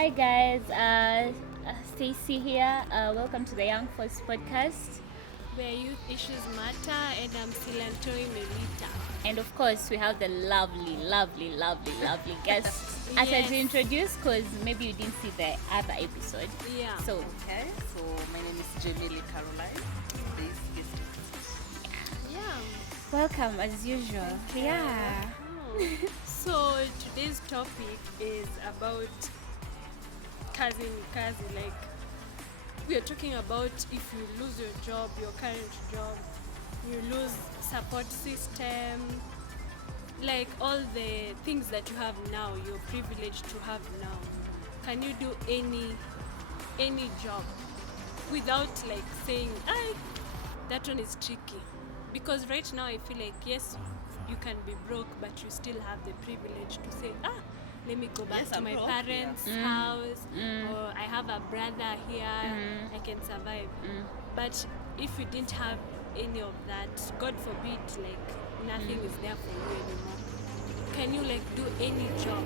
Hi guys, Stacy here. Welcome to the Young Force podcast. Where youth issues matter, and I'm Silantori Melita. And of course, we have the lovely guest. As I Yes. introduce, because maybe you didn't see the other episode. Yeah. So, Okay, so my name is Jamili Caroline. This is Yeah. welcome as usual. Yeah. Oh. So today's topic is about kazi. Like, we are talking about if you lose your job, your current job, you lose support system, like all the things that you have now, you're privileged to have now. Can you do any job without like saying, that one is tricky? Because right now I feel like, yes, you can be broke, but you still have the privilege to say, let me go back Yes, to I'm my broke, parents' house, or I have a brother here, I can survive. But if you didn't have any of that, God forbid, like nothing is there for you anymore. Can you like do any job?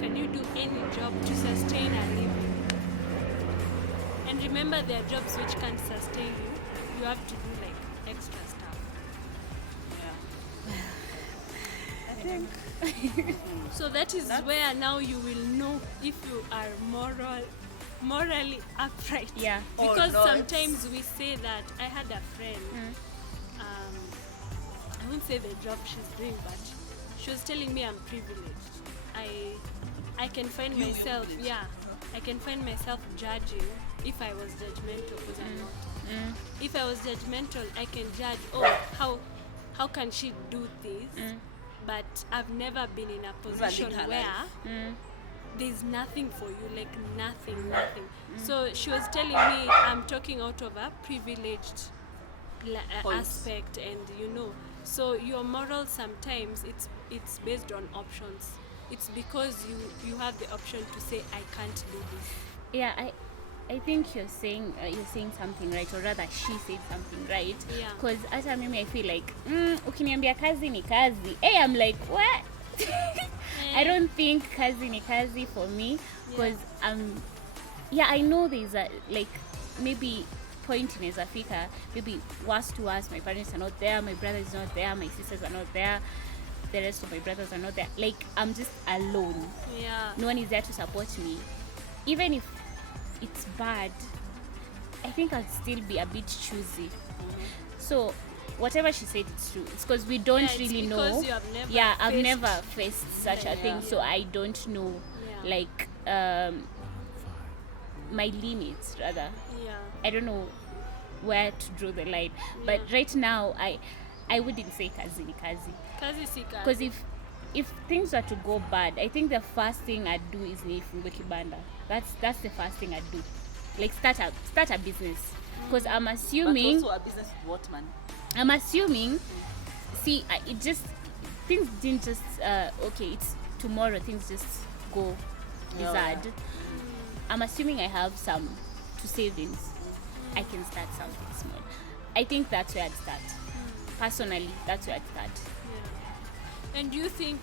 Can you do any job to sustain a living? And remember, there are jobs which can't sustain you. You have to do like extra stuff. yeah. I think. So that is where now you will know if you are morally upright. Yeah. Or Because not. sometimes we say that. I had a friend. I won't say the job she's doing, but she was telling me I'm privileged. I can find You myself. privileged. Yeah. I can find myself judging if I was judgmental, because I'm not. If I was judgmental, I can judge, how can she do this? But I've never been in a position her where life. there's nothing for you, like nothing. So she was telling me I'm talking out of a privileged Point. aspect, and so your moral sometimes it's based on options. It's because you have the option to say I can't do this. Yeah, I think you're saying something right, or rather she said something right. Yeah. Because hata mimi I feel like ukiniambia kazi ni kazi. Hey, I'm like what? I don't think kazi ni kazi for me, because I know there's a like maybe point in Africa, maybe worst to worst, my parents are not there, my brother is not there, my sisters are not there, the rest of my brothers are not there. Like I'm just alone. Yeah. No one is there to support me. Even if it's bad, I think I'll still be a bit choosy. So whatever she said, it's true. It's because we don't it's really because know. you have never I've faced- never faced such a thing, so I don't know Yeah. like my limits rather. Yeah. I don't know where to draw the line. But right now I wouldn't say kazi ni kazi. Kazi si kazi. Because if things were to go bad, I think the first thing I'd do is nifungue kibanda. That's the first thing I'd do. Like start a business. Because I'm But assuming also a business with what, man? see, things didn't just okay, it's tomorrow, things just go bizarre. I'm assuming I have some to savings. I can start something small. I think that's where I'd start. Personally, that's where I'd start. Yeah. And do you think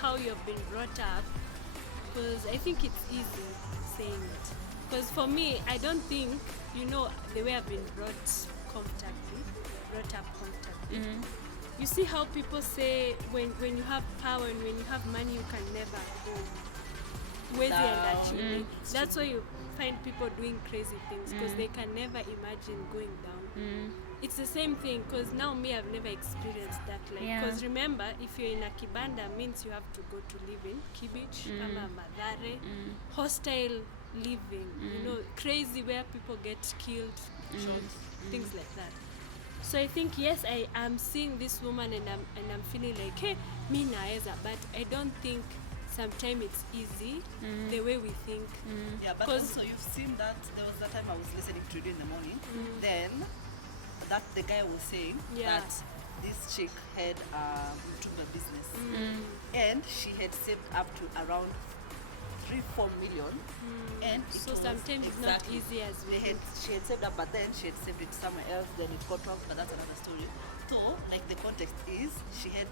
how you've been brought up? Because I think it's easy saying it. Because for me, I don't think the way I've been brought up comfortably. You see how people say when you have power and when you have money, you can never go where they end up. That's why you find people doing crazy things, because they can never imagine going down. It's the same thing, because now I've never experienced that. Because remember, if you're in a kibanda, means you have to go to live in kibich, ama madhare, hostile living, crazy, where people get killed, shot, things like that. So I think yes, I am seeing this woman and I'm feeling like, hey, me naeza, but I don't think sometimes it's easy the way we think. Yeah, but 'Cause- also you've seen that there was that time I was listening to you in the morning. Then that the guy was saying that this chick had took a business and she had saved up to around 3-4 million, and it So was sometimes it's not exactly- easy as we think. she had saved up, but then she had saved it somewhere else. Then it got wrong, but that's another story. So, like the context is, she had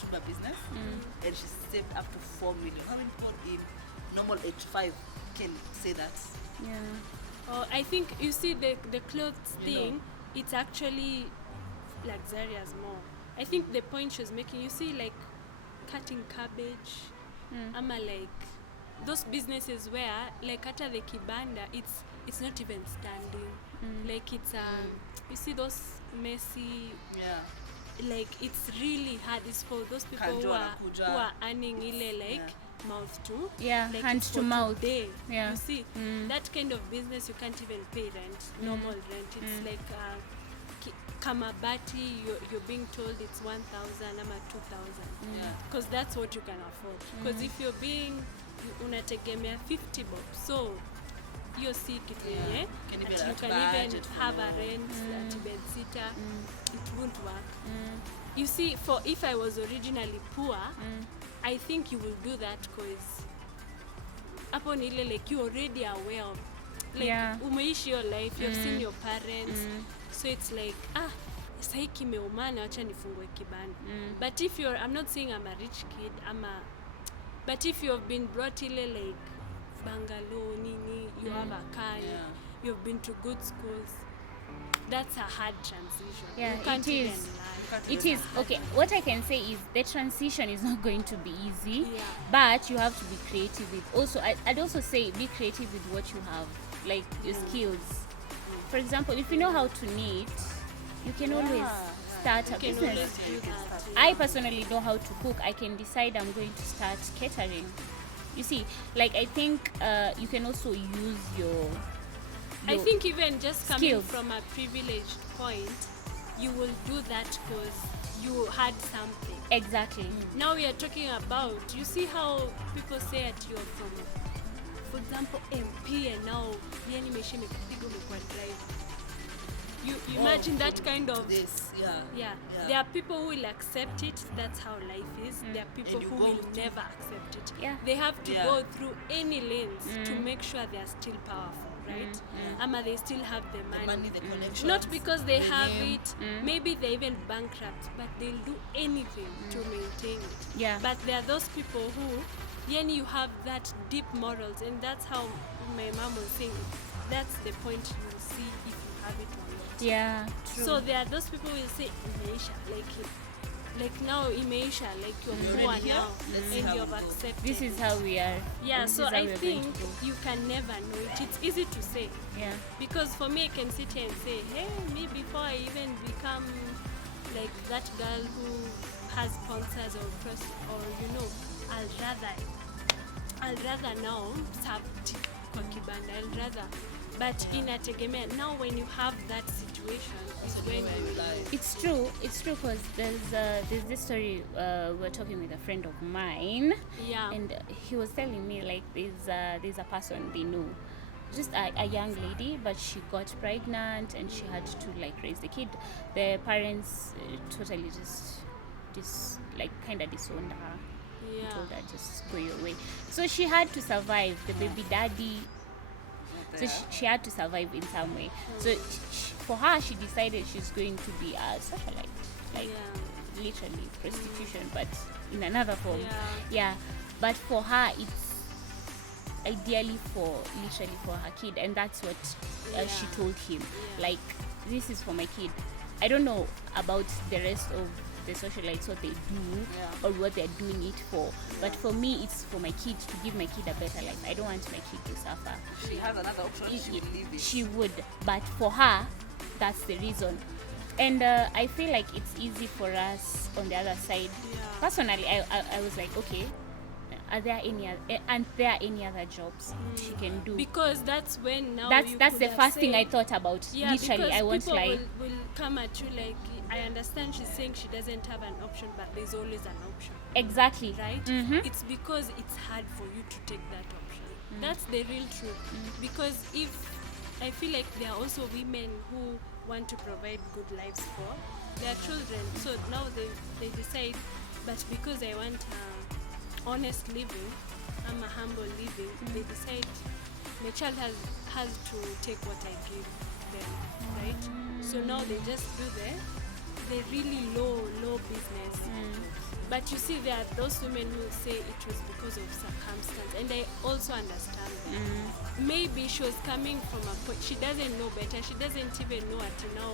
tuber business, and she saved up to 4 million. How many people in normal 85 can say that? Yeah. I think you see the clothes You thing, know. it's actually luxurious more. I think the point she was making, you see, like cutting cabbage, ama like those businesses where like at the kibanda, it's not even standing. Like it's you see those messy, Yeah. like it's really hard. It's for those people who Kanjua are, nakuja. who are earning ile like mouth to like hand it's to for mouth. today. Yeah. You see that kind of business, you can't even pay rent, normal rent. It's like kamabati, you're being told it's 1,000 ama 2,000 Yeah. because that's what you can afford. Because if you're being unategemea 50 bob, so hiyo si kitu yenye Can you ati be you that can even budget for have a your- rent at bed sitter, it won't work. You see, for if I was originally poor, I think you will do that because hapo ni ile like you already aware of like umeishi your life, you've seen your parents, so it's like sahi kimeumana, acha nifungue kibanda. But if you're, I'm not saying I'm a rich kid, but if you've been brought ile like bungalow nini, you have a car, you've been to good schools, that's a hard transition. Yeah, You can't it even is. lie. It is. Okay, what I can say is the transition is not going to be easy, Yeah. but you have to be creative with. Also, I'd also say be creative with what you have, like your skills. For example, if you know how to knit, you can always start a You can business. always do that. I personally know how to cook. I can decide I'm going to start catering. You see, like I think you can also use your I think even just coming skills. from a privileged point, you will do that because you had something. exactly. Now we are talking about, you see how people say at you're from, for example, MP, and now yani maisha imekupiga umekuwa driver. You imagine that kind of This, yeah. There are people who will accept it. That's how life is. There are people And you who go will through- never accept it. Yeah. They have to Yeah. go through any lanes to make sure they are still powerful, right? Ama they still have the money. money, the connections. Not because they the have name. it. Maybe they're even bankrupt, but they'll do anything to maintain it. Yeah. But there are those people who, yani, you have that deep morals, and that's how my mom was saying. That's the point you will see if you have it or not. Yeah, true. So there are those people who will say imeisha, like now imeisha, like you're You're poor already here, now let's see and how you've we go. accepted. this is how we are. Yeah, This so is how I we're going think to go. you can never know it. It's easy to say. Yeah. Because for me, I can sit here and say, hey, me before I even become like that girl who has sponsors or trust, or you know, I'll rather now subti kwa kibanda. I'll rather, but inategemea. Now when you have that situation, is when you It's true because there's this story we're talking with a friend of mine, yeah. and he was telling me like there's a person they knew, just a young lady, but she got pregnant and she had to like raise the kid. The parents totally just like kind of disowned her, Yeah. told her just go your way. So she had to survive. The baby daddy. So she had to survive in some way. So for her, she decided she's going to be a socialite, like Yeah. literally prostitution, but in another form. Yeah. But for her, it's ideally literally for her kid, and that's what she Yeah. told him. Yeah. Like, this is for my kid. I don't know about the rest of the socialites, what they do or what they're doing it for, but for me, it's for my kid, to give my kid a better life. I don't want my kid to suffer. She has another option. She will leave it. She would, but for her, that's the reason. And I feel like it's easy for us on the other side. Yeah. Personally, I was like, okay, are there any other jobs she can do? Because that's when now That's you the could have first thing I said- thought about. Yeah, Literally, because I won't people lie. will come at you like, I understand she's saying she doesn't have an option, but there's always an option, Exactly. right? Mhm. It's because it's hard for you to take that option. That's the real truth. Because if I feel like there are also women who want to provide good lives for their children, so now they decide, but because I want honest living, I'm a humble living, they decide my child has to take what I give them, right? So now they just do the really low business. But you see, there are those women who say it was because of circumstance, and I also understand that. Maybe she was coming from a point, she doesn't know better, she doesn't even know until now,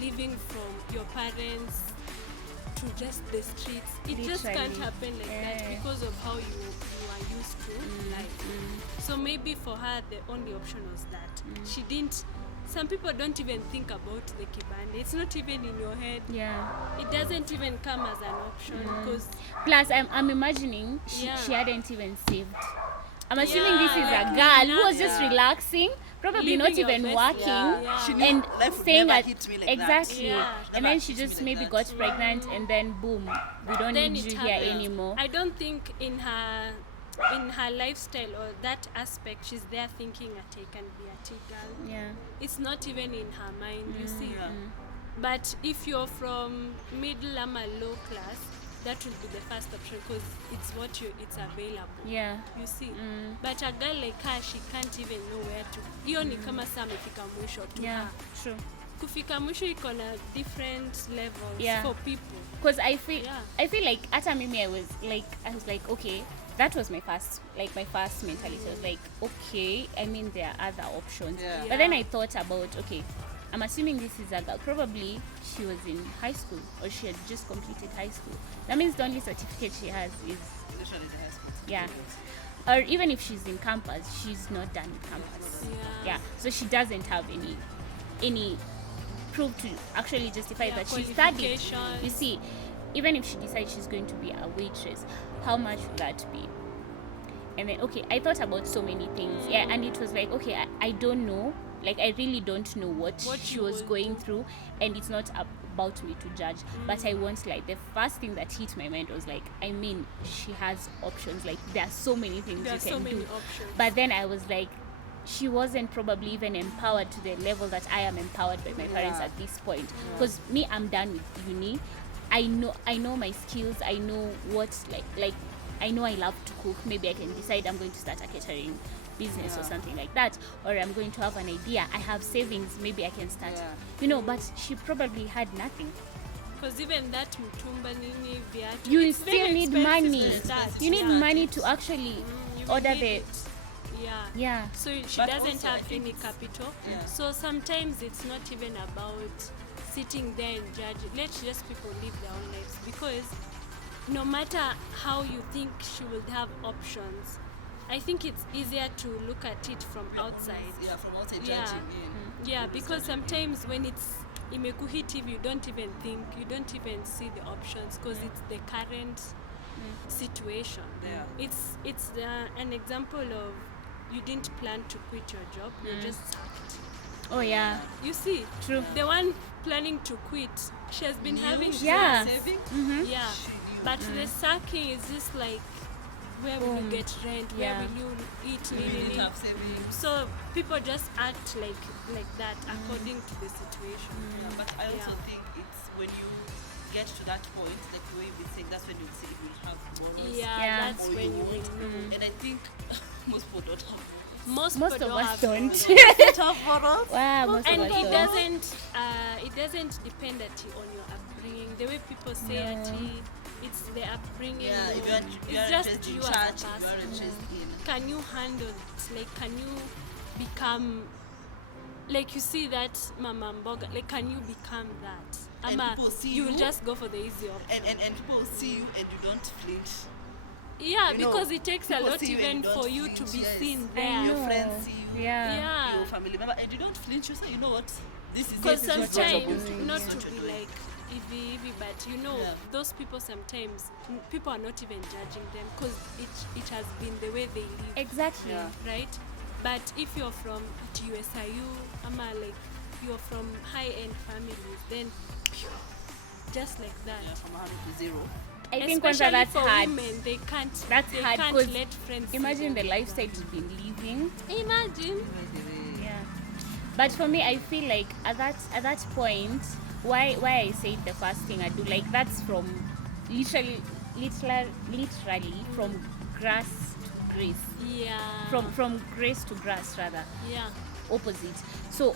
living from your parents to just the streets. It just can't happen like that because of how you are used to life. So maybe for her, the only option was that. She didn't. Some people don't even think about the kibande. It's not even in your head. Yeah. It doesn't even come as an option because. Plus, I'm imagining she hadn't even saved. I'm assuming this is a girl who was just relaxing, probably Living not even your best working, She knew and life would staying never at hit me like exactly. Yeah. And Never then she hit me just like maybe that. got pregnant, and then boom, we don't Then need it you here happened. anymore. I don't think in her lifestyle or that aspect she's there thinking that I can be a tea girl. Yeah. It's not even in her mind, you see. Yeah. But if you're from middle or low class, that will be the first option because it's it's available. Yeah. You see. But a girl like her, she can't even know where to. Hiyo ni kama saa amefika mwisho to Yeah. her. True. Kufika mwisho iko na different levels Yeah. for people. Because I feel Yeah. like hata mimi I was like okay, that was my first mentality. I was like, okay, I mean there are other options. Yeah. But then I thought about, okay, I'm assuming this is a girl. Probably she was in high school or she had just completed high school. That means the only certificate she has is Literally the high school. yeah. Or even if she's in campus, she's not done with campus. Yeah. So she doesn't have any proof to actually justify that she studied. qualifications. You see, even if she decides she's going to be a waitress, how much would that be? And then okay, I thought about so many things. Yeah, and it was like, okay, I don't know. Like I really don't know what she you was will going through, and it's not about me to judge. But I want, like, the first thing that hit my mind was like, I mean, she has options. Like there are so many things There you are can so many do. options. But then I was like, she wasn't probably even empowered to the level that I am empowered by my parents at this point. Because me, I'm done with uni. I know my skills. I know what like I know I love to cook. Maybe I can decide I'm going to start a catering business or something like that, or I'm going to have an idea. I have savings. Maybe I can start. But she probably had nothing. Because even that mtumba nini viatu, You it's still very need expensive money. to start. You need money to actually You order need the it. Yeah. yeah. So she But doesn't also, I have think any it's- capital. Yeah. So sometimes it's not even about sitting there and judging. Let just people live their own lives, because no matter how you think she will have options, I think it's easier to look at it from outside. Yeah, from outside Yeah. judging in. Yeah, because sometimes when it's imekuhit hivi, you don't even think, you don't even see the options because it's the current situation. Yeah. It's an example of you didn't plan to quit your job, you're just sacked. Oh yeah. You see, True. the one planning to quit, she has been having Yeah. Saving? yeah, She knew. but the sacking is just like, where will you get rent? Yeah. Where will you eat? We Nini, didn't nini. have savings. So people just act like that according to the situation. Yeah, but I also Yeah. think it's when you get to that point, like the way you've been saying, that's when you see if you have morals. Yeah, Yeah. that's or when you won't. will know. And I think most people don't have Most Most people of us have don't. don't have morals. Wow, most and of us it don't. doesn't depend at you on your upbringing. The way people say No. at it's the upbringing. Yeah, if or- you it's are just just in you church, as a you are person. just in. Can you handle it? Like, can you become, like, you see that mama mboga, like, can you become that? And Ama people see you will you. just go for the easy option. And people see you and you don't flinch. Yeah, You know, because it takes a people lot see you and even don't for you to flinch, be yes. seen I there. know. Your friends see you. Yeah. Yeah. Your family member, and you don't flinch. You say, you know what? This is Because this is what sometimes, you're doing. not This is to what be you're doing. like iffy, but you know, Yeah. those people sometimes, people are not even judging them because it has been the way they live, Exactly. Yeah. right? But if you're from USIU, like you're from high-end families, then just like that. Yeah, from 100 to 0. I think Especially that's for hard. women, they can't. That's they hard can't 'cause let friends. see Imagine the them. lifestyle you've been living. Imagine. Yeah. But for me, I feel like at that point, why I said the first thing I do, like that's from literally from grass to grace. Yeah. From grace to grass, rather. Yeah. Opposite. So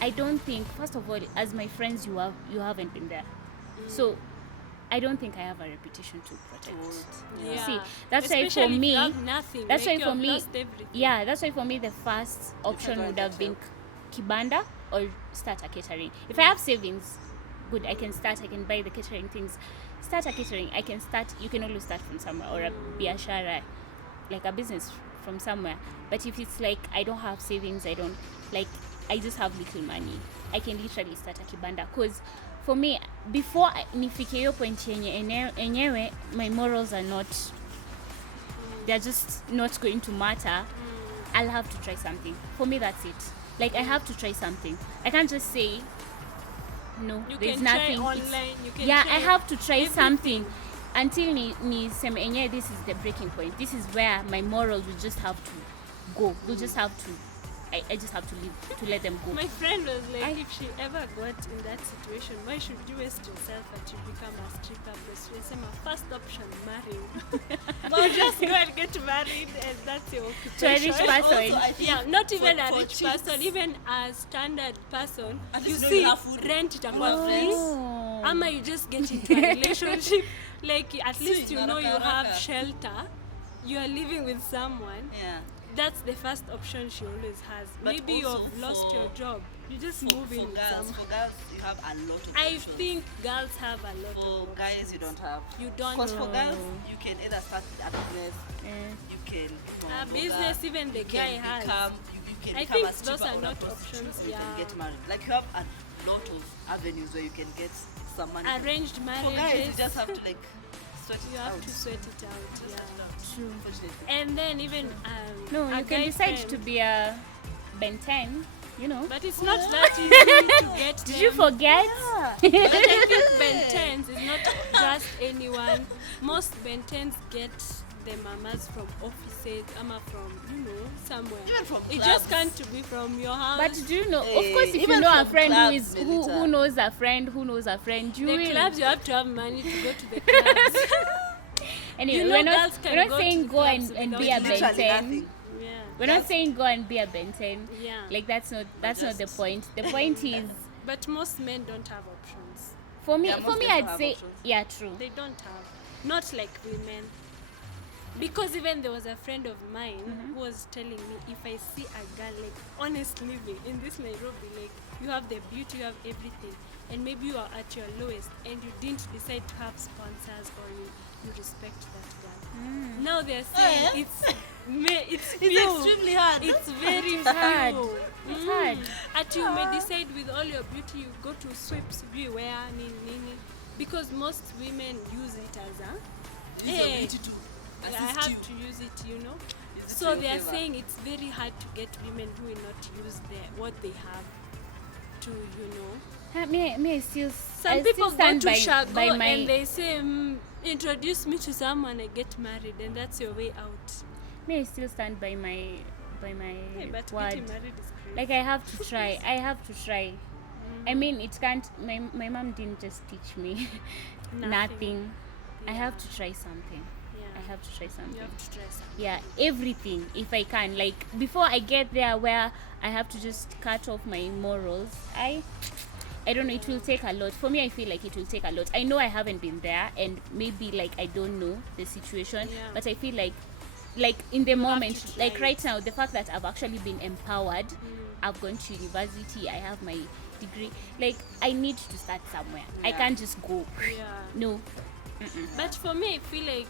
I don't think, first of all, as my friends, you haven't been there. So I don't think I have a reputation to protect. Yeah. See, that's why for Especially if me, you have nothing. that's like why you for have me, lost everything. yeah, that's why for me the first option go would and have get been help. kibanda or start a catering. If I have savings, good, I can buy the catering things. Start a catering, I can start. You can always start from somewhere, or a biashara, like a business from somewhere. But if it's like I don't have savings, I just have little money, I can literally start a kibanda. Because for me, before nifike hiyo point yenye enyewe, my morals are not, they're just not going to matter. I'll have to try something. For me, that's it. Like, I have to try something. I can't just say no, You there's can nothing. try online. You can Yeah, try I have to try everything. something until ni seme enyewe, this is the breaking point. This is where my morals will just have to go. We'll just have to, I just have to leave, to let them go. My friend was like, if she ever got in that situation, why should you waste yourself until you become a stripper? Because she said, my first option, marrying. Well, just go and get married, and that's your To a occupation. rich person. Also, I think Yeah, not even for a rich chicks, person, even a standard person. At You least you see, don't have food. rent it You about have free. friends. Ama you just get into a relationship. Like, at See, least you know you have Naraka. shelter. You are living with someone. Yeah. That's the first option she always has. But Maybe you've also lost for- your job. You just For move in with girls, someone. for girls, you have a lot of I options. think girls have a lot For of guys, options. you don't have. You don't Because for know. girls, you can either start a business, Eh. you can A business even the you guy can has. become, you can I become think a stripper those are or a not prostitute, options, or you yeah. can get married. Like you have a lot of avenues where you can get some money. Arranged For guys, you marriages. just have to like sweat You it have out. to sweat it out. Yeah. True. Unfortunately. And then even No, a you can guy decide friend, to be a Ben 10, you know. but it's not that easy to get Did them. you forget? But I think Ben 10s is not just anyone. Most Ben 10s get the mamas from offices, ama from, somewhere. Even from It clubs. just can't be from your house. But do you know? Of Eh, course, if you even know a from friend clubs, who Melita. knows a friend who knows a friend, you the will. clubs, you have to have money to go to the clubs. Anyway, You know we're not, girls can we're not go to saying the go clubs and be without a Ben Literally 10. nothing. Yeah. We're not saying go and be a Ben 10. Yeah. Like that's not the just- point. The point is, But most men don't have options. for me, Yeah, most men I'd don't have say, options. yeah, true. They don't have. Not like women. Because even there was a friend of mine who was telling me, if I see a girl like honest living in this Nairobi, like you have the beauty, you have everything, and maybe you are at your lowest and you didn't decide to have sponsors or you respect that girl. Now they're saying it's few. It's extremely hard. It's very hard. few. It's hard. At you may decide with all your beauty, you go to sweeps, everywhere, nini. Because most women use it as a, Use your hey, beauty to I assist have you. to use it, Use it So to your they are favor. saying it's very hard to get women who will not use what they have to, Me, I still. Some I people still go stand to by Shago my. and they say, introduce me to someone, I get married, and that's your way out. Me, I still stand by my Hey, but word. getting married is crazy. Like I have to try. I have to try. I mean, it can't. My mom didn't just teach me nothing. I have to try something. Yeah. I have to try something. You have to try something. Yeah, everything if I can. Like before I get there where I have to just cut off my morals, I don't know, it will take a lot. For me, I feel like it will take a lot. I know I haven't been there and maybe like I don't know the situation, Yeah. but I feel like in the have moment, to try like it. right now, the fact that I've actually been empowered, I've gone to university, I have my degree, like I need to start somewhere. I Yeah. can't just go. Yeah. No. But for me, I feel like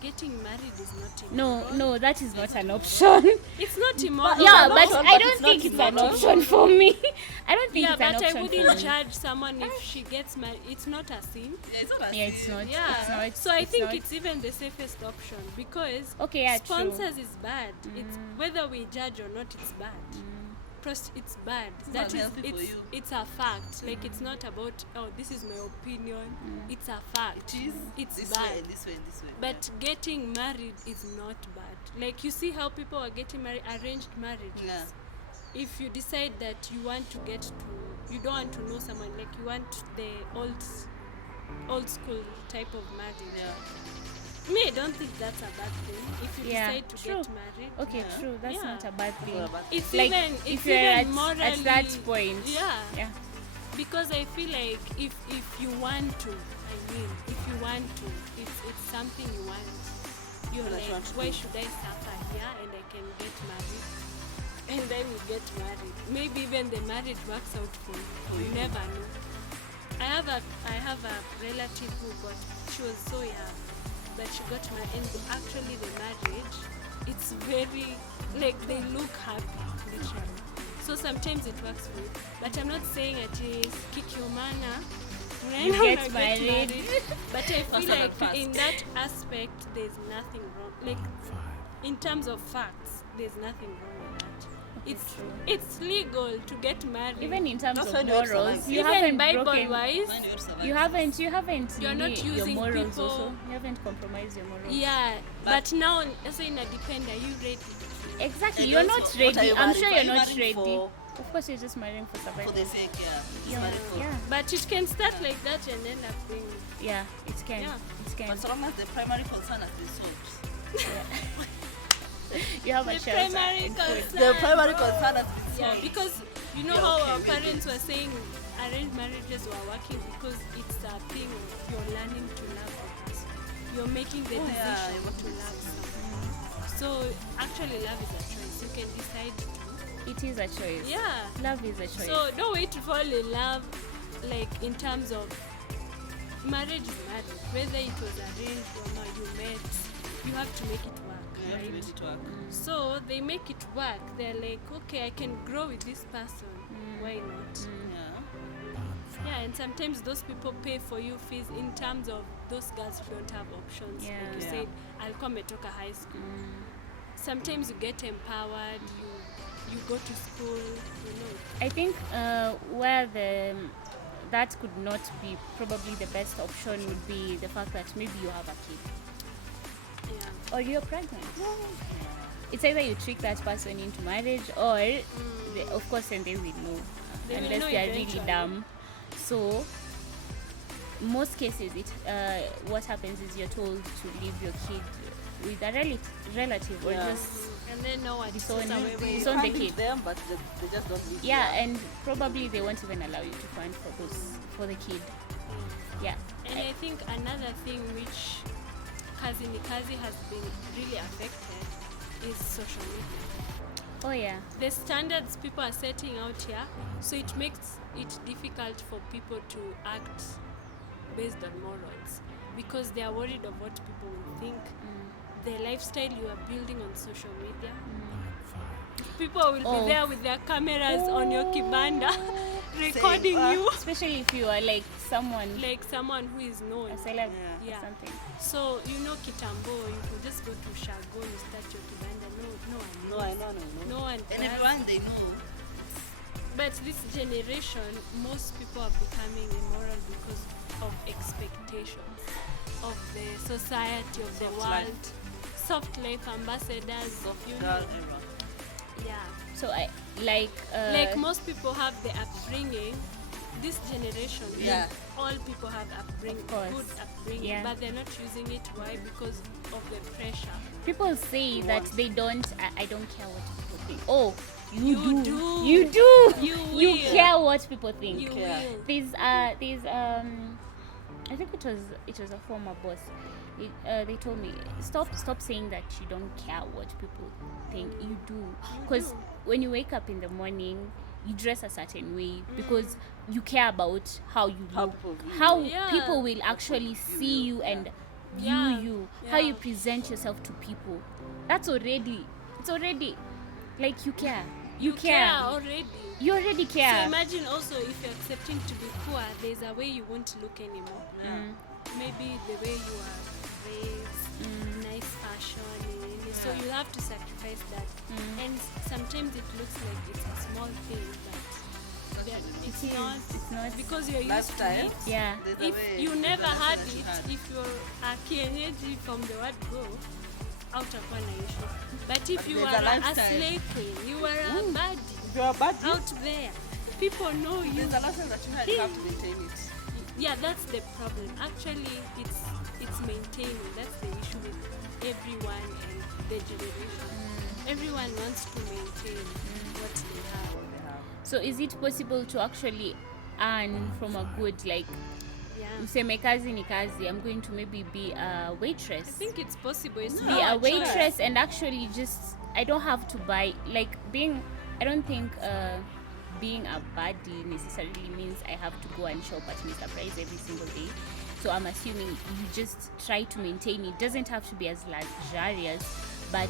getting married is not No, immoral. no, that is not an option. It's not immoral. Yeah, an but option, I but don't it's not think it's an immoral. option for me. I don't think Yeah, it's an but I option wouldn't for me. judge someone if she gets married. It's not a sin. Yeah, it's not a Yeah, it's sin. not. Yeah. It's not. So I think not. it's even the safest option because Okay, yeah, true. sponsors is bad. It's whether we judge or not, it's bad. It's bad. That not is, healthy for you. it's a fact. Like it's not about this is my opinion. It's a fact. It is It's this bad. way and this way and this way. But getting married is not bad. Like you see how people are getting married, arranged marriages. Yeah. If you decide that you want to you don't want to know someone, like you want the old school type of marriage. Yeah. Me, I don't think that's a bad thing. If you Yeah, decide to true. get married, Okay, Yeah. true. That's Yeah. not a bad thing. Not a bad it's Like, even if it's you're even at morally that point. Yeah. Because I feel like if you want to, I mean, if you want to, it's something you want. You're Well, like, that's what why you do. should I suffer here and I can get married? And then you get married. Maybe even the marriage works out for you. You never know. I have a relative who she was so young, but she got married, and actually the marriage, it's very, like, they look happy, literally. So sometimes it works for you. But I'm not saying it is kick your mana. You get married. But I feel Not like fast. in that aspect, there's nothing wrong. Like, in terms of facts, there's nothing wrong with that. It's legal to get married. Even in terms That's of when you have to morals, survive. you Even haven't Bible broken. wise, Mind you have to survive. You haven't. You're not really, your using morals people- also. You haven't compromised your morals. yeah. But now, as in a depend, are you ready? Exactly. And you're also, not what are ready. you I'm marrying sure for? you're Are you not marrying ready. for- Of course, you're just marrying for For survival. the sake, yeah. It's Yeah, married for. yeah, But it can start like that and end up being. yeah. It can. Yeah. It can. But so long as the primary concern has been solved. You have a The shelter primary and food. concern. The primary concern has been Yeah, solved. because you know You're how okay our with parents were saying arranged marriages were working because it's a thing of you're learning to love the person. You're making the Oh, yeah, decision you want to to love someone. So actually love is a choice. You can decide to. It is a choice. Yeah. Love is a choice. So don't wait to fall in love, like in terms of marriage is marriage. Whether it was arranged or not, you met. You have to make it work, You have to right? make it work. So they make it work. They're like, okay, I can grow with this person. Why not? Yeah. Yeah, and sometimes those people pay for you fees in terms of those girls who don't have options. Yeah. Like you Yeah. said, I'll come and talk a high school. Sometimes you get empowered. You go to school. You know. I think where that could not be probably the best option would be the fact that maybe you have a kid Yeah. or you're pregnant. It's either you trick that person into marriage or, of course, and they will know, They will unless know they are really eventually. dumb. So, most cases, what happens is you're told to leave your kid with a relative or Yeah. just And then no one Disown takes you. away It's You on the can't leave kid. them, but they just don't leave yeah, you. and probably they won't even allow you to fund for the kid. Yeah. And I think another thing which kazi has been really affected is social media. Oh yeah. The standards people are setting out here, so it makes it difficult for people to act based on morals because they are worried of what people will think. The lifestyle you are building on social media. People will Oh. be there with their cameras on your kibanda recording Same. you Especially if you are like someone, like someone who is known. a celeb Yeah. Yeah. or something. So you know Kitambo, you could just go to Shago and start your kibanda. No No, one I knows. know. No one And does. everyone they know. But this generation, most people are becoming immoral because of expectations of the society, of the Soft world. life. Soft life ambassadors, Soft you girl know. era. Yeah. So I like Like most people have the upbringing. This generation, Yeah. all people have upbringing, Of course. good upbringing, Yeah. but they're not using it. Why? Because of the pressure. people say that want. they don't. I don't care what people think. Oh, you You do. do. You do. You You will. care what people think. You Yeah. will. There's I think it was a former boss. They told me stop saying that you don't care what people think. You do, because do. when you wake up in the morning, you dress a certain way because you care about how you How look, people view how you. Yeah. people will actually view see you, you yeah. and view Yeah. you, how Yeah. you present yourself to people. It's already like you care. You care. already. You already So care. imagine also if you're accepting to be poor, there's a way you won't look anymore. Yeah. Maybe the way you are raised, nice fashion, so you have to sacrifice that. And sometimes it looks like it's a small thing, but it's It is. not. It's not. Because you're used Lifestyle. to it. Yeah. There's a If way you never there's a had that you it, had. if you're a kienyeji from the word go, out of one issue. But if But you there's are a a lifestyle. slave queen, you are a baddie You're a bad out there. People know you. There's a lesson that you had to have to maintain it. Yeah, that's the problem. Actually, it's it's maintaining. That's the issue with everyone and the generation. Everyone wants to maintain what they have. So is it possible to actually earn from a good, like, Yeah. useme kazi ni kazi, I'm going to maybe be a waitress, I think it's possible. It's be not a waitress, and actually just, I don't have to buy, like, I don't think being a baddie necessarily means I have to go and shop at Mr. Price every single day. So I'm assuming you just try to maintain. It doesn't have to be as luxurious, but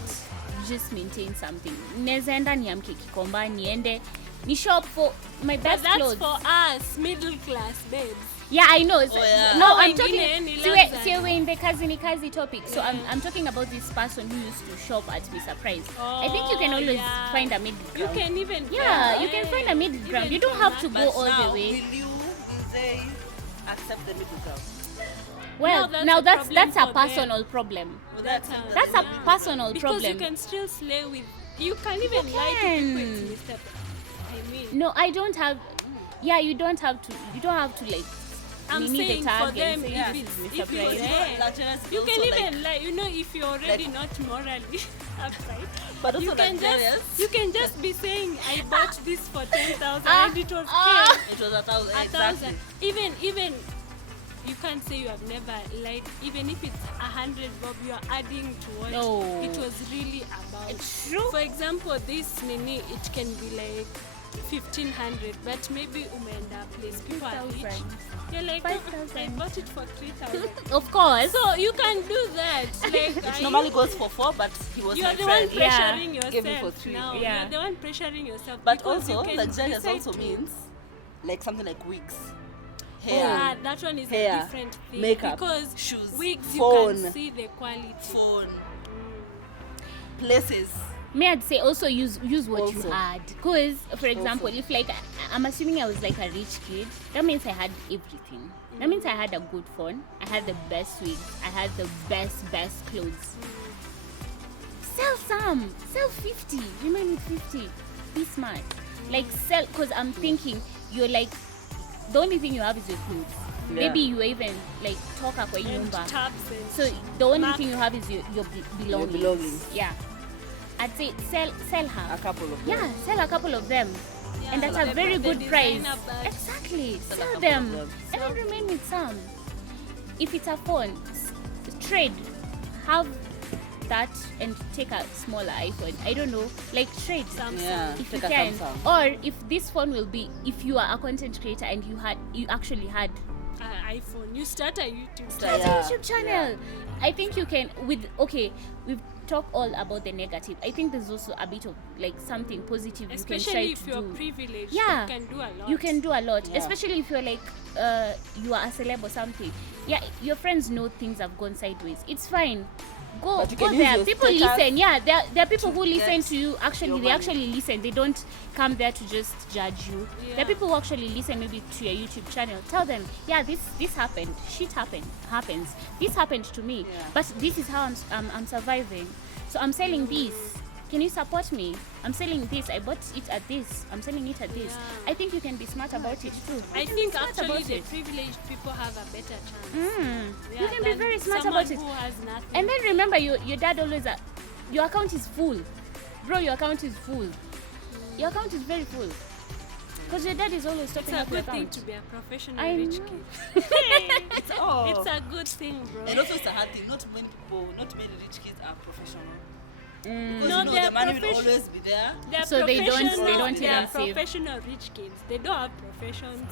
you just maintain something. Neza enda niamke Kikomba, niende ni shop for my But best that's clothes. for us, middle class babes. Yeah, I know. So, yeah. no, Oh, I'm wengine talking. ni See, luxury. we're in the kazi topic. So I'm talking about this person who used to shop at Mr. Price. I think you can Oh, always yeah. find a middle You ground. can even Yeah, you can find a middle ground. Even You don't from have that, to But go all now, the way. will they accept the middle ground? Well, that's now a that's problem a for them. personal problem. Well, That's That's a personal because problem. you can still slay with. You can even lie to people. can. It's Mr. I mean, No, I don't have. Yeah, you don't have to. You don't have to like. I'm need saying the tag for them, and say yeah, if this it's is Mr. if Price. it's Because there, luxurious is you can also even lie. You know, if you're already like- not morally upright, But also you can luxurious. you can just be saying, I bought this for 10,000 Ah, and it was ah. It was 1,000. a Exactly. 1,000. Even you can't say you have never lied. Even if it's 100 bob, you are adding to what No. it was really about. It's true. For example, this mini, it can be like 1,500, but maybe umeenda place people are rich. 2,000. You're like, 5,000. I bought it for 3,000. Of course. So you can do that. Like It normally goes for 4, but he was you my are the one friend. Yeah. pressuring Give me yourself for 3. now. Yeah. You're the one pressuring yourself. But because also, you can luxurious decide also to- means like something like wigs, hair, Yeah, that one is hair, a different thing. makeup, because shoes, wigs you phone. can see the quality. phone, places. May I'd say also use what Also. you had. Because, for example, Also. if like I'm assuming I was like a rich kid, that means I had everything. That means I had a good phone, I had the best wigs, I had the best clothes. Sell some, sell 50, remain with 50. Be smart. Like sell, because I'm thinking you're like the only thing you have is your clothes. Yeah. Maybe you even like talk up kwa And nyumba. tabs and So the only Map. thing you have is your belongings. belongings. Yeah. I'd say sell her. A couple of them. Yeah, sell a couple of them. Yeah, And that's the- a very the good price. designer bags. Exactly. Sell a Sell couple them. of them. And then remain with some. If it's a phone, trade. Have that and take a smaller iPhone. I don't know. Like trade. Samsung. Yeah, If you take a can. Samsung. Or if this phone will be, if you are a content creator and you actually had iPhone. You start a YouTube Start- a Yeah, YouTube channel. I think you can we've talked all about the negative. I think there's also a bit of like something positive you can Especially try if to you're do. privileged, Yeah. you can do a lot. You can do a lot, Yeah. especially if you're like you are a celeb or something. Yeah, your friends know things have gone sideways. It's fine. Go But you can use there. your People status listen. Yeah, there are people who listen get to you. Actually, your they money. actually listen. They don't come there to just judge you. There Yeah. are people who actually listen maybe to your YouTube channel. Tell them, yeah, this happened. Shit happens. This happened to me. Yeah. But this is how I'm surviving. So I'm selling this. Can you support me? I'm selling this. I bought it at this. I'm selling it at this. Yeah. I think you can be smart about it too. I You can think be smart actually about the it. privileged people have a better chance. You can be than very smart someone about it. who has nothing. And then remember, your dad always your account is full, bro. Your account is full. Your account is very full. Because your dad is always it's topping a up your good thing account. to be a professional I rich know. kid. Oh. It's a good thing, bro. And also it's a hard thing. Not many rich kids are professional. Because No, you know they're the money will profession- always be there. They're So they don't professional- even they are save. professional rich kids. They don't have professions.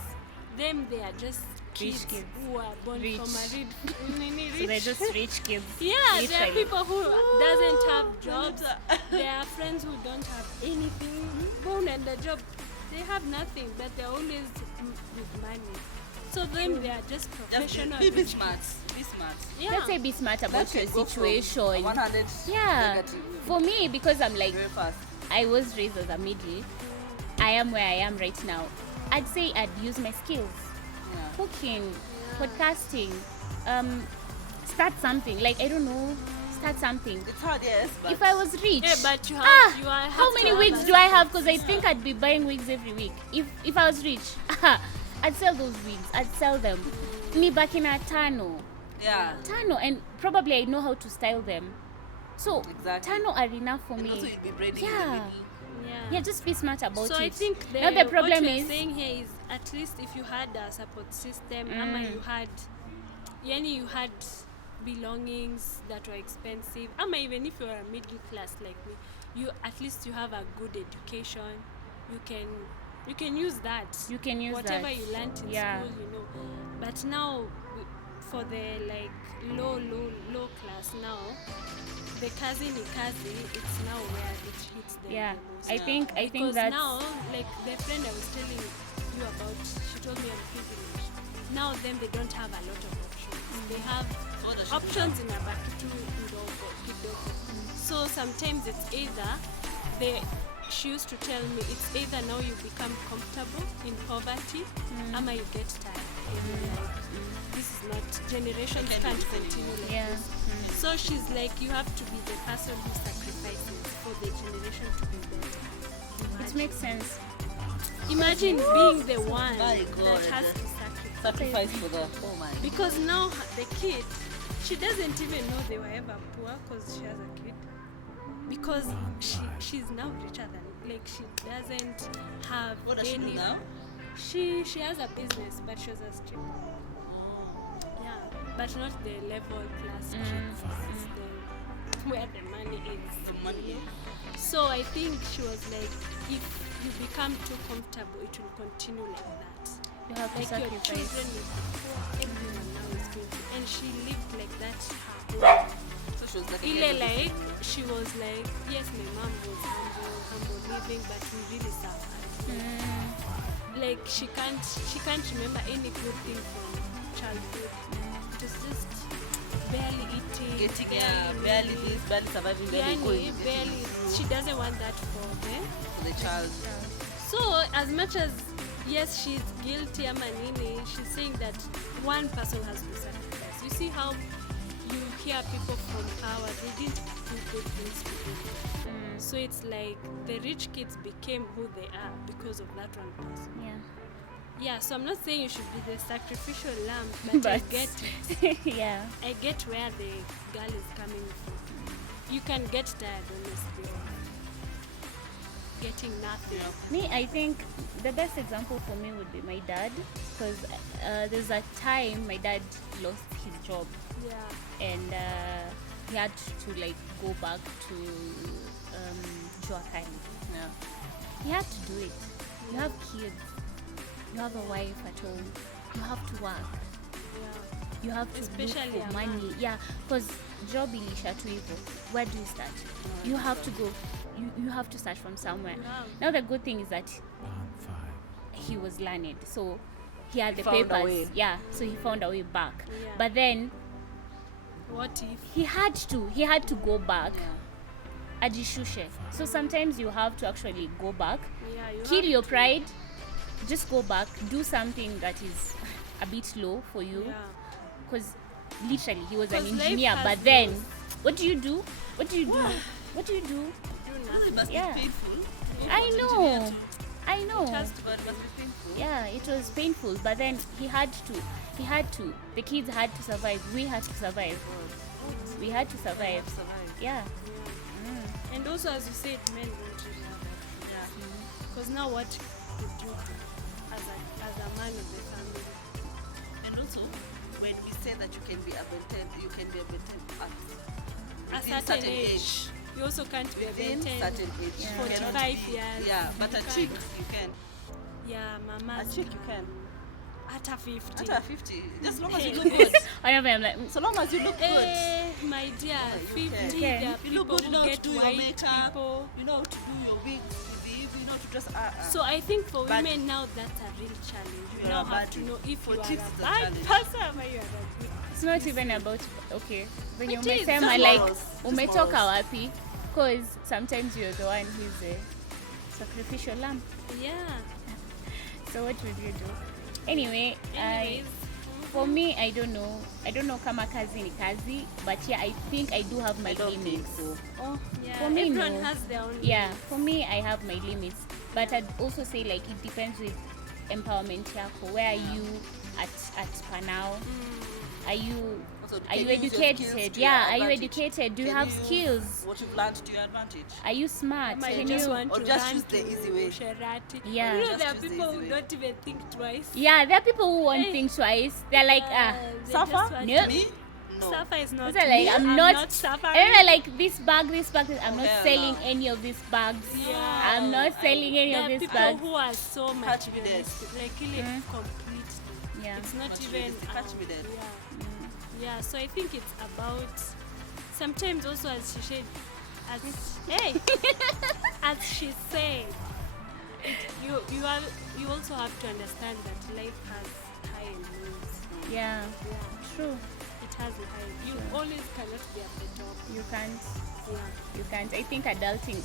Them, they are just kids, kids. who are born Rich. from a rich. So they're just rich kids. Yeah, there are literally. people who doesn't have jobs. There are friends who don't have anything. Born and the job, they have nothing, but they're always with money. So them, they are just professional. Just be rich smart. kids. Be smart. Yeah. Let's say be smart about That your can go from situation. 100 Yeah. negative For me, because I'm like very fast. I was raised as a middle, I am where I am right now. I'd say I'd use my skills. Yeah. Cooking, podcasting, start something. Like I don't know, start something. It's hard, yes, but If I was rich, Yeah, but you have, you are, have how to many have wigs a do I have? Because I think I'd be buying wigs every week. If I was rich, I'd sell those wigs. I'd sell them. Ni baki na tano. Yeah. Tano, and probably I know how to style them. So Exactly. Tano are enough for And me. also you'll be braiding in the Yeah. middle. Yeah, just be smart about So it. I think Now the what problem we're is saying here is at least if you had a support system, ama you had belongings that were expensive, ama even if you're a middle class like me, you at least you have a good education. You can use that. You can use whatever that. you learnt in Yeah. school, But now for the like low class now, the kazi, it's now where it hits them Yeah, the most. I think Because that's now, like the friend I was telling you about, she told me I'm privileged. Now they don't have a lot of options. They have options in a bakitu ndogo kidogo. So sometimes it's either she used to tell me it's either now you become comfortable in poverty, ama you get tired. This is not, generations can't continue like yeah. this. So she's like, you have to be the person who sacrifices for the generation to be better. It makes sense. Imagine being the one My God. that has to sacrifice. Sacrifice for the man. Because now the kid, she doesn't even know they were ever poor because she has a kid. Because she's now richer than, like, she doesn't have What does she do now? She has a business, but she was a stripper. Yeah, but not the level class stripper. It's the where the money is. The money. So I think she was like, if you become too comfortable, it will continue like that. You have to Like your sacrifice. children will be poor, everyone now is going to, and she lived like that her whole. So she was like, Ile like she was like, yes, my mom was humble living, but we really suffered. Like she can't remember any good thing from childhood. It was just barely eating, getting barely this, barely surviving, barely going. barely. She doesn't want that for them. For the child. So as much as yes, she's guilty, ama nini, she's saying that one person has to sacrifice. You see how you hear people from power, they didn't do good things to people. So it's like the rich kids became who they are because of that one person. Yeah. Yeah, so I'm not saying you should be the sacrificial lamb, but I get it. Yeah. I get where the girl is coming from. You can get tired, honestly, of getting nothing. Me, I think the best example for me would be my dad, because there's a time my dad lost his job, Yeah. and he had to like go back to Joaquin. Yeah. He had to do it. You have kids, you have a wife at home, you have to work, Yeah. you have to Especially look a for money. man. Yeah, because job ilisha tu hivyo. Where do you start? You have to go. You have to start from somewhere. Wow. Now the good thing is that he was learned, so he had He the found a papers. way. Yeah, so he found a way back. Yeah. But then What if? he had to go back. Yeah. Ajishushe. So sometimes you have to actually go back, Yeah, you kill have your to. pride, just go back, do something that is a bit low for you, Yeah. because literally he was an 'Cause life engineer, has but then those- what do you do? What do you do? What do you do? Do It nothing. must Yeah. be painful. I know. I know. But it must be painful. Yeah, it was painful, but then he had to. The kids had to survive. We had to survive. We had to survive. Survive. Yeah. And also, as you said, men don't really have that. Yeah. Because now what you do as a man of the family. And also, when we say that you can be a Ben 10, you can be a Ben 10 A within certain age. You also can't be a Within Ben 10. certain age. Yeah. You cannot 45 be- years. Yeah, but a You chick, can't. you can. Yeah, mama. A chick, you can. At a 50. At a 50, just as long as you Hey. look good. I know, I'm like, So long as you look good. Eh, my dear, you 50, can. Okay. there are You look people good, you who know how to get do your white makeup. people. You know how to do your wigs with the you know how to dress. So I think for But- women now that's a real challenge. You You're now a have bad to one. know if For you are chicks, a it's a bad challenge. person or you are a good. it's not even about okay. When you It is, umesema just like morals, just umetoka morals. wapi? Because sometimes you're the one who's a sacrificial lamb. Yeah. So what would you do? Anyway, Anyways, for me, I don't know kama kazi ni kazi, but yeah, I think I do have my I don't think limits. so. Oh, yeah, for me, everyone no. has their own. Yeah, for me, I have my limits, but I'd also say like it depends with empowerment yako. Where are you at per now? Are you Also, are can you use your skills educated? to your Yeah, are you advantage? educated? Do you Can have use skills? what you've learned to your advantage? Are you smart? I Can just you? want or to just run choose the to easy way. Sherati. Yeah. You know, Just there are choose the people easy who way. don't even think twice. Yeah, there are people who won't Hey. think twice. They're like, They Suffer? just want Nope. to- Me? No. Safa is not they're like, me. I'm not suffering. And they're like, this bag. I'm Oh, not hell selling no. any of these bags. Yeah. I'm not selling any There of are these people bags. who are so Catch me dead. materialistic, like really completely. Yeah. It's not even. Materialistic. Catch me dead. Yeah. So I think it's about. Sometimes also, as she said, as she said, you also have to understand that life has high and lows. Yeah, Yeah. true. It has a high. You always cannot be at the top. You can't. Yeah. You can't. I think adulting,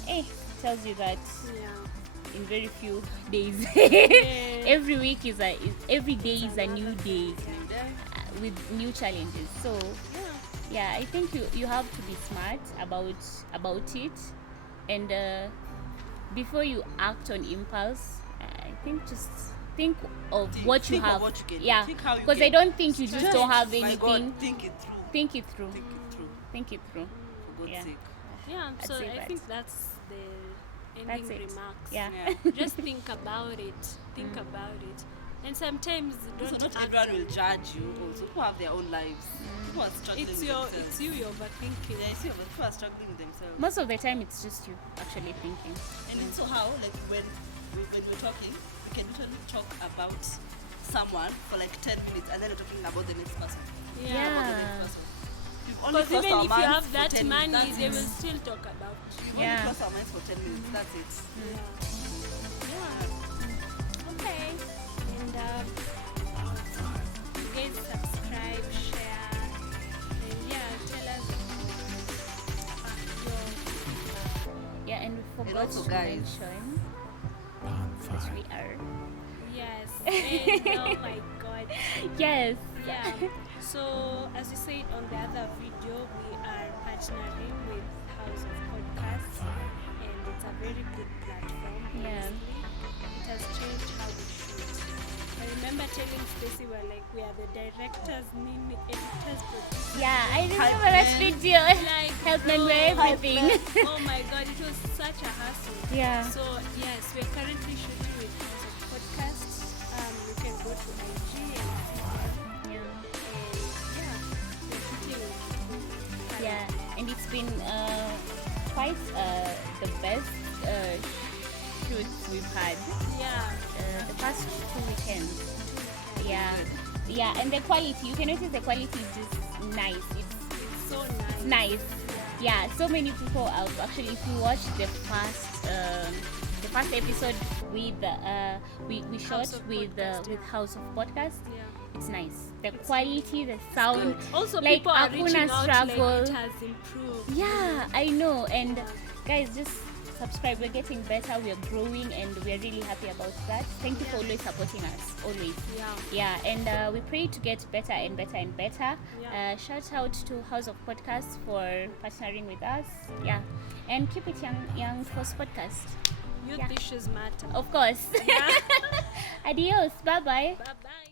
tells you that Yeah. in very few days. Yeah. Every week every day is a new day Yeah. with new challenges. So yeah, I think you have to be smart about it, and before you act on impulse, I think just think of what you think of have. what you can do. Yeah, Think how you because I can don't think you just don't have My anything. God, think it through. Think it through. Think it through. Think it through. For God's Yeah. sake. Yeah. I'd So say I that. think that's the That's ending it. remarks. Yeah. Just think about it. Think about it. And sometimes Also, don't not act everyone on will it. judge you. Also, people have their own lives. People are struggling It's with your, themselves. it's you. You're overthinking. Yeah, it's you, but people are struggling with themselves. Most of the time, it's just you actually thinking. And it's so how, like, when we're talking, we can literally talk about someone for like 10 minutes and then we're talking about the next person. Yeah. About the Yeah. next person. We've only Because crossed even our if you minds have for that 10 money, minutes, they that's will it. still talk about you. We've Yeah. only crossed our minds for 10 minutes. That's it. Yeah. Okay. And you guys subscribe, share, and tell us your Yeah, and we forgot also, to guys, mention that we are. yes. And, oh my God. Yes. Yeah. So as you said on the other video, we are partnering with House of Podcasts, and it's a very good platform. Yeah. Honestly. It has changed how we shoot. I remember telling Stacy, we're like, we are the directors, mini editors, producers. Yeah, I remember Hype that man. video. Like, Help bro, me with everything. Oh my God, it was such a hassle. Yeah. So yes, we're currently shooting with House of Podcasts. You can go to IG and see them. Yeah. And we're shooting with Yeah, and it's been quite the best shoots we've had the past 2 weekends. Yeah, and the quality, you can notice the quality is just nice. It's so nice. nice. Yeah, so many people have actually, if you watch the first episode with we shot House of with Podcast, with yeah. House of Podcast, Yeah. it's nice. The quality, the sound, Also, like people are reaching hakuna out struggle. like it has improved. Yeah, I know. And guys, just subscribe. We're getting better. We're growing, and we're really happy about that. Thank you for always supporting us. Always. Yeah. Yeah, and we pray to get better and better and better. Yeah. Shout out to House of Podcasts for partnering with us. Yeah, and keep it young Force Podcast. Youth Yeah. issues matter. Of course. Yeah. Adios. Bye bye. Bye bye.